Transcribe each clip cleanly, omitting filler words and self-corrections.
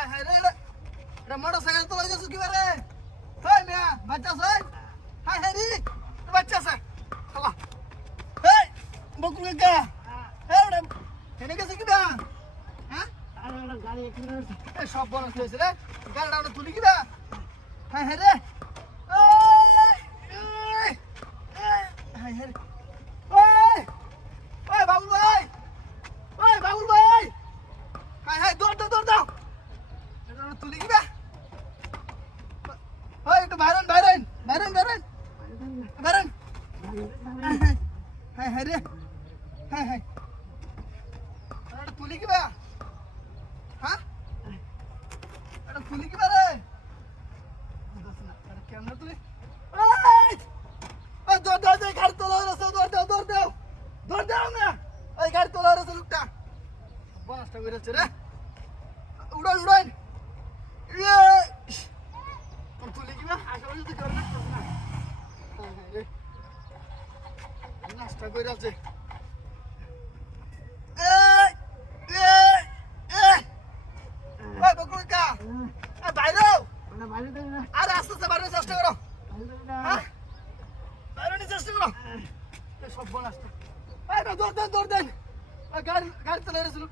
high high রে এটা motorcycle তো লাগছে কি বারে হাই মিয়া বাচ্চা আছে হাই হাই রে বাচ্চা আছে আল্লাহ এই বকুল গা এই ওটা এনে গেছে কি বা হ্যাঁ আরে গাড়ি অ্যাক্সিডেন্ট এই সব বড় হয়েছে রে গাড়িটা ওটা তুলি কি বা হাই হাই রে হাই হাই ওই ওই বাবুল ভাই হাই হাই দৌড় দাও এটা ওটা তুলি কি বা ওই একটু বাইরেন হাই হাই রে হাই হাই এটা তুলি কি বা হ্যাঁ এটা তুলি কি বা রে এটা কেমনে তুলি ওই দৌড় দাও গাড়ি তোলা রয়েছে দৌড় দাও না ওই গাড়ি তোলা রয়েছে লোকটা বাসটা বেরোচ্ছে রে উড়ান তুলি কি বা আসলে যদি করে না নাস্তা করে আছে বাইরে না বাইরে দেন না আরে আস্তে আস্তে বাইরে চেষ্টা করো হ্যাঁ বাইরে চেষ্টা করো সব বল আসতে দৌড় দেন গাড়ি চলে রেছিল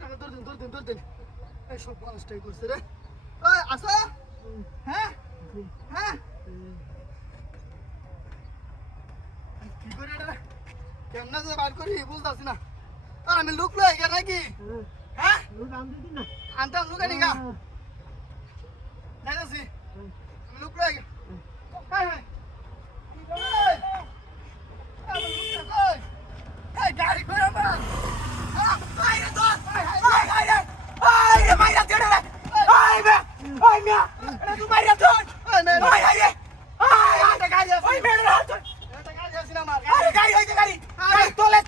দৌড় দেন এই সব বলাসটাই করছে রে আসো হ্যাঁ কি করে এটা কেমন যে বার করি বুঝতেছি না আর আমি লুক লই গেল নাকি হ্যাঁ লোক আনতে দিন না আনতাম লুকা নিগা যাইতাছি আমি লুক লই হ্যাঁ কি করে এই গাড়ি করে আমার আইরে দোস আইরে মাইরা ছেড়ে রে আইবে আই মিয়া এটা তুই মাইরা দোস আই আইরে আই আটা গাড়ি আছে ওই মেরে রাত এটা গাড়ি আছে না আমার আরে গাড়ি হইছে গাড়ি তোলে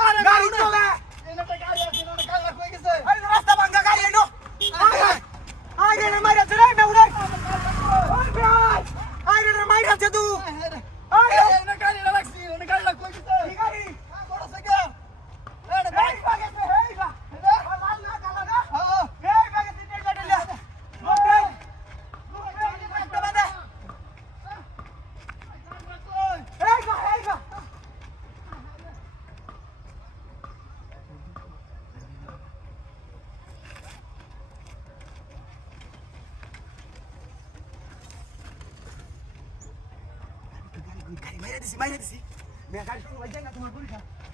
আরে গাড়ি তোলে এটা গাড়ি আছে না গাড়ি কই গেছে আরে রাস্তা ভাঙা গাড়ি এনো আইরে রে মাইরা ছেড়ে না উড়ে ওই ভাই আইরে রে মাইরা ছে তুই আইরে এটা গাড়ি লাগছি এটা গাড়ি কই গেছে এই গাড়ি বড় সাইকেল এটা গাড়ি পাগেছে হেই বা লাল না কালা না হ্যাঁ এই পাগেছে তে গাড়ি লে গাড়ি মাইরা দিছি গাড়ি শুরু হয়ে যায় না তোমার পরীক্ষা